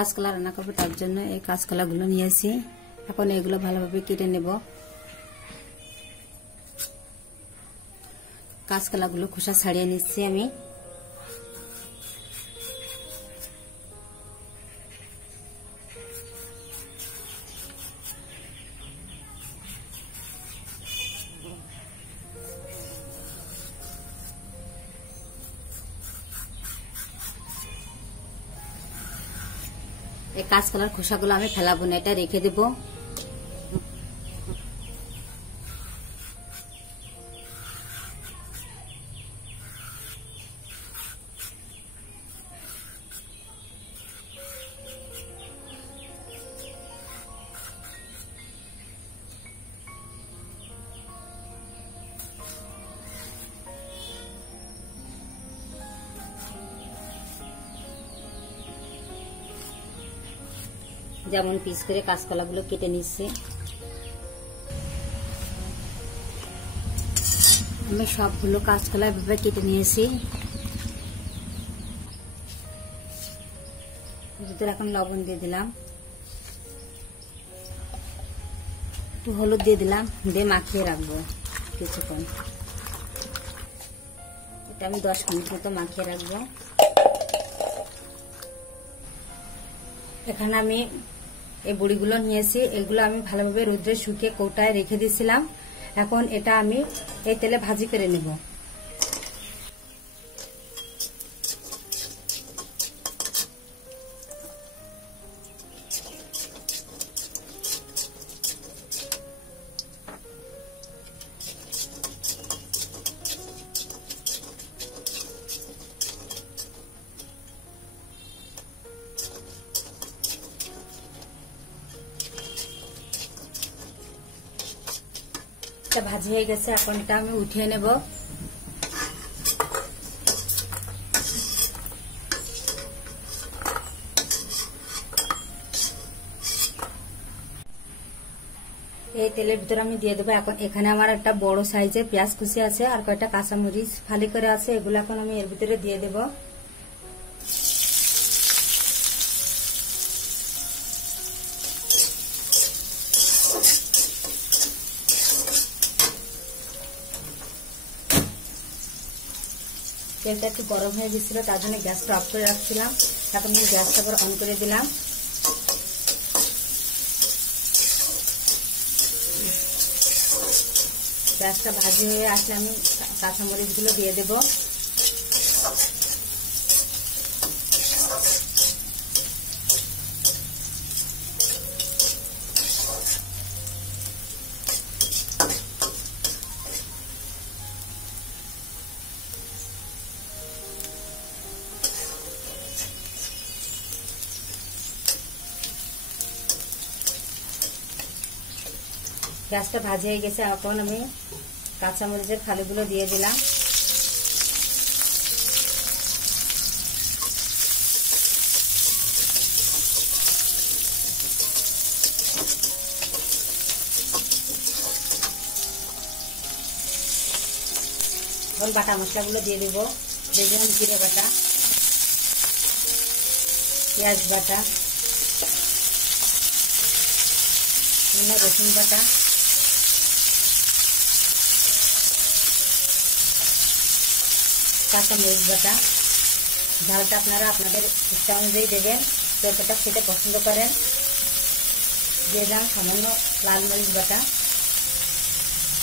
কাঁচকলা রান্না করব, তার জন্য এই কাঁচকলাগুলো নিয়েছি। এখন এগুলো ভালোভাবে কেটে নেব। কাঁচকলাগুলো খোসা ছাড়িয়ে নিচ্ছি আমি। এই কাঁচকলার খোসাগুলো আমি ফেলাবো না, এটা রেখে দেব। যেমন পিস করে কাঁচকলাগুলো কেটে নিচ্ছি। আমি সবগুলো কাঁচকলা এভাবে কেটে নিয়েছি। ভিতরে এখন লবণ দিয়ে দিলাম, একটু হলুদ দিয়ে দিলাম, দিয়ে মাখিয়ে রাখবো কিছুক্ষণ। এটা আমি 10 মিনিট মতো মাখিয়ে রাখবো। এখানে আমি এই বড়িগুলো নিয়েছি, এগুলো আমি ভালোভাবে রোদ্রে শুকিয়ে কৌটায় রেখে দিয়েছিলাম। এখন এটা আমি এই তেলে ভাজি করে নেব। এটা ভাজি হয়ে গেছে, এখন এটা আমি উঠিয়ে নেব। এই তেলের ভিতরে আমি দিয়ে দেবো। এখন এখানে আমার একটা বড় সাইজের পেঁয়াজ কুচি আছে, আর কয়েকটা কাঁচামরিচ ফালি করে আছে, এগুলো এখন আমি এর ভিতরে দিয়ে দেব। তেলটা একটু গরম হয়ে গেছিল, তার জন্য গ্যাসটা অফ করে রাখছিলাম। এখন আমি গ্যাসটা আবার অন করে দিলাম। গ্যাসটা ভাজি হয়ে আসলে আমি কাঁচামরিচগুলো দিয়ে দেব। গ্যাসটা ভাজি হয়ে গেছে, এখন আমি কাঁচামরিচের ফালিগুলো দিয়ে দিলাম। এখন বাটা মশলাগুলো দিয়ে দেব। দিয়ে দিলাম জিরে বাটা, পেঁয়াজ বাটা, রসুন বাটা, কাঁচামরিচ বাটা। ঝালটা আপনারা আপনাদের ইচ্ছা অনুযায়ী দেবেন, যতটা খেতে পছন্দ করেন। দিয়ে দিলাম সামান্য লাল মরিচ বাটা।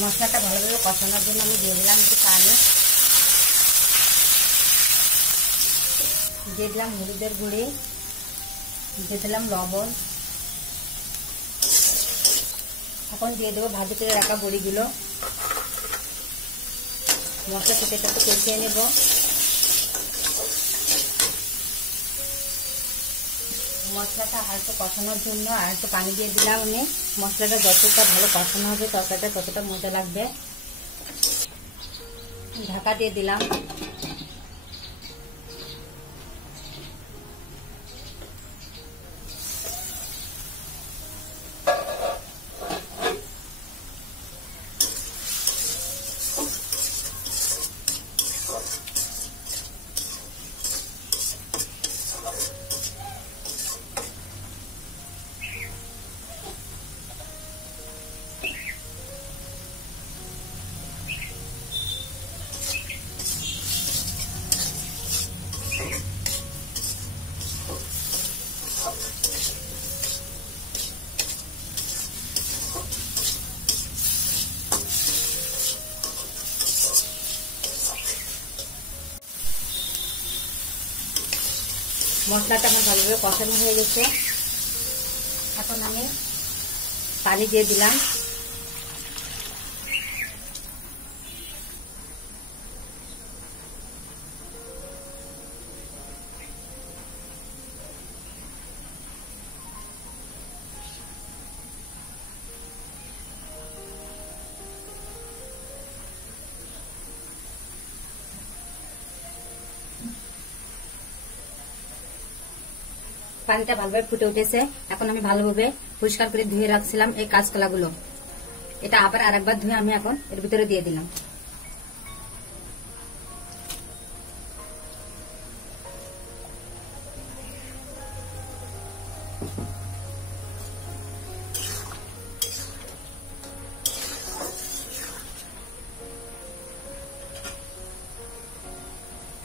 মশলাটা ভালোভাবে কষানোর জন্য আমি দিয়ে দিলাম একটু পানি, দিয়ে দিলাম হলুদের গুঁড়ি, দিয়ে দিলাম লবণ। এখন দিয়ে দেবো ভাজি করে রাখা বড়িগুলো। মশলা থেকে একটু কষিয়ে নেব। মশলাটা আর একটু কষানোর জন্য আর একটু পানি দিয়ে দিলাম আমি। মশলাটা যতটা ভালো কষানো হবে তরকারিটা ততটা মজা লাগবে। ঢাকা দিয়ে দিলাম। মশলাটা আমার ভালোভাবে কষানো হয়ে গেছে। এখন আমি পানি দিয়ে দিলাম। পানিটা ভালোভাবে ফুটে উঠেছে। এখন আমি ভালোভাবে পরিষ্কার করে ধুয়ে রাখছিলাম এই কাঁচকলাগুলো, এটা আবার আরেকবার ধুয়ে আমি এখন এর ভিতরে দিয়ে দিলাম।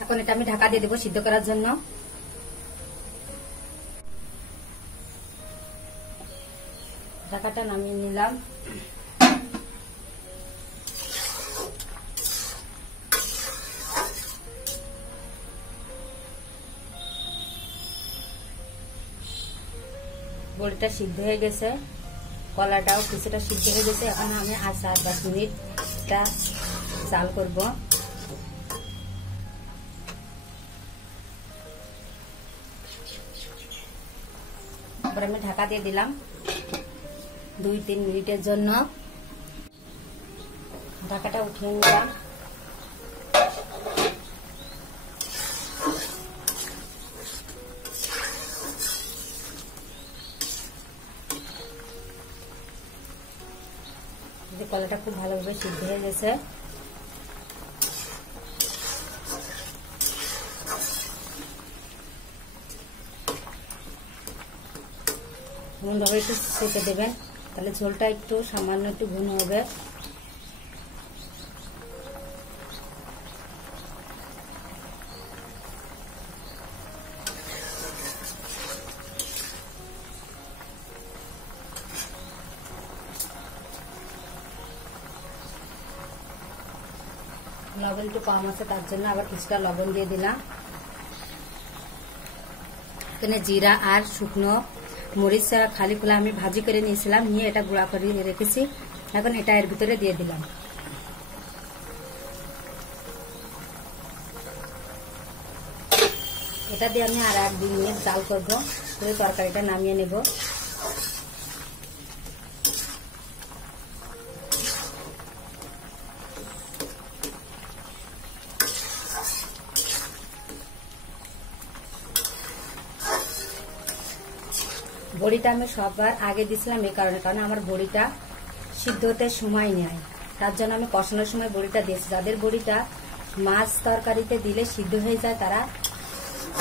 এখন এটা আমি ঢাকা দিয়ে দেবো সিদ্ধ করার জন্য। ঢাকাটা নামিয়ে নিলাম। বড়িটা সিদ্ধ হয়ে গেছে, কলাটাও কিছুটা সিদ্ধ হয়ে গেছে। এখন আমি আর 4-5 মিনিট এটা চাল করব। তারপর আমি ঢাকা দিয়ে দিলাম 2-3 মিনিটের জন্য। ঢাকাটা উঠিয়ে নিলাম। কলাটা খুব ভালোভাবে সিদ্ধ হয়ে গেছে। নুনভাবে একটু চেপে দেবেন, তাহলে ঝোলটা একটু সামান্য একটু ঘন হবে। লবণ একটু কম আছে, তার জন্য আবার কিছুটা লবণ দিয়ে দিলাম। এখানে জিরা আর শুকনো মরিচ খালি খোলা আমি ভাজি করে নিয়েছিলাম, নিয়ে এটা গুঁড়া করে রেখেছি। এখন এটা এর ভিতরে দিয়ে দিলাম। এটা দিয়ে আমি আর 1-2 মিনিট জাল করবো, করে তরকারিটা নামিয়ে নেব। বড়িটা আমি সবার আগে দিয়েছিলাম এই কারণে, কারণ আমার বড়িটা সিদ্ধ হতে সময় নেয়, তার জন্য আমি কষানোর সময় বড়িটা দিয়েছি। যাদের বড়িটা মাছ তরকারিতে দিলে সিদ্ধ হয়ে যায় তারা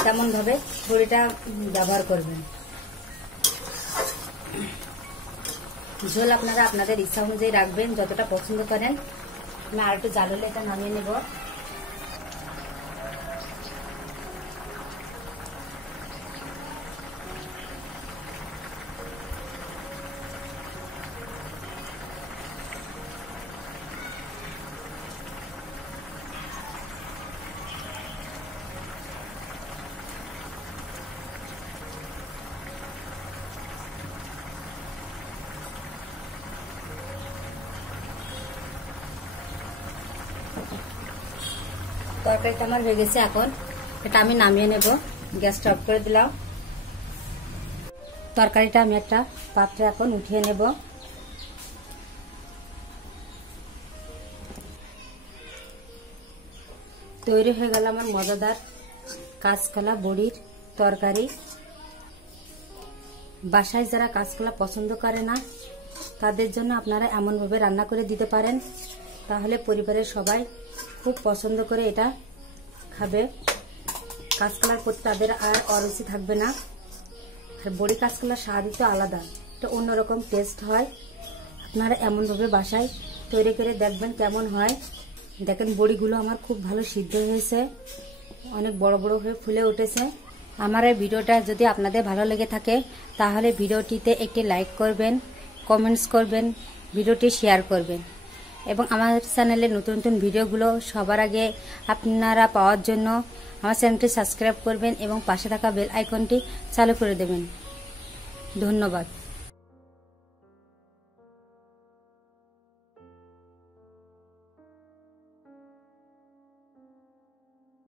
তেমন ভাবে বড়িটা ব্যবহার করবেন। ঝোল আপনারা আপনাদের ইচ্ছা অনুযায়ী রাখবেন, যতটা পছন্দ করেন। আমি আর একটু জাল হলে এটা নামিয়ে নেব। তরকারিটা আমার হয়ে গেছে। এখন এটা আমি নামিয়ে নেব। গ্যাসটা অফ করে দিলাম। তরকারিটা আমি একটা পাত্রে এখন উঠিয়ে নেব। তৈরি হয়ে গেল আমার মজাদার কাঁচকলা বড়ির তরকারি। বাসায় যারা কাঁচকলা পছন্দ করে না তাদের জন্য আপনারা এমনভাবে রান্না করে দিতে পারেন, তাহলে পরিবারের সবাই খুব পছন্দ করে এটা খাবে। কাঁচকলার প্রতি তাদের আর অরুচি থাকবে না। আর বড়ি কাঁচকলার স্বাদই তো আলাদা, এটা অন্যরকম টেস্ট হয়। আপনারা এমনভাবে বাসায় তৈরি করে দেখবেন কেমন হয়। দেখেন বড়িগুলো আমার খুব ভালো সিদ্ধ হয়েছে, অনেক বড় বড় হয়ে ফুলে উঠেছে। আমার এই ভিডিওটা যদি আপনাদের ভালো লেগে থাকে তাহলে ভিডিওটিতে একটি লাইক করবেন, কমেন্টস করবেন, ভিডিওটি শেয়ার করবেন এবং আমার চ্যানেলে নতুন নতুন ভিডিওগুলো সবার আগে আপনারা পাওয়ার জন্য আমার চ্যানেলটি সাবস্ক্রাইব করবেন এবং পাশে থাকা বেল আইকনটি চালু করে দেবেন। ধন্যবাদ।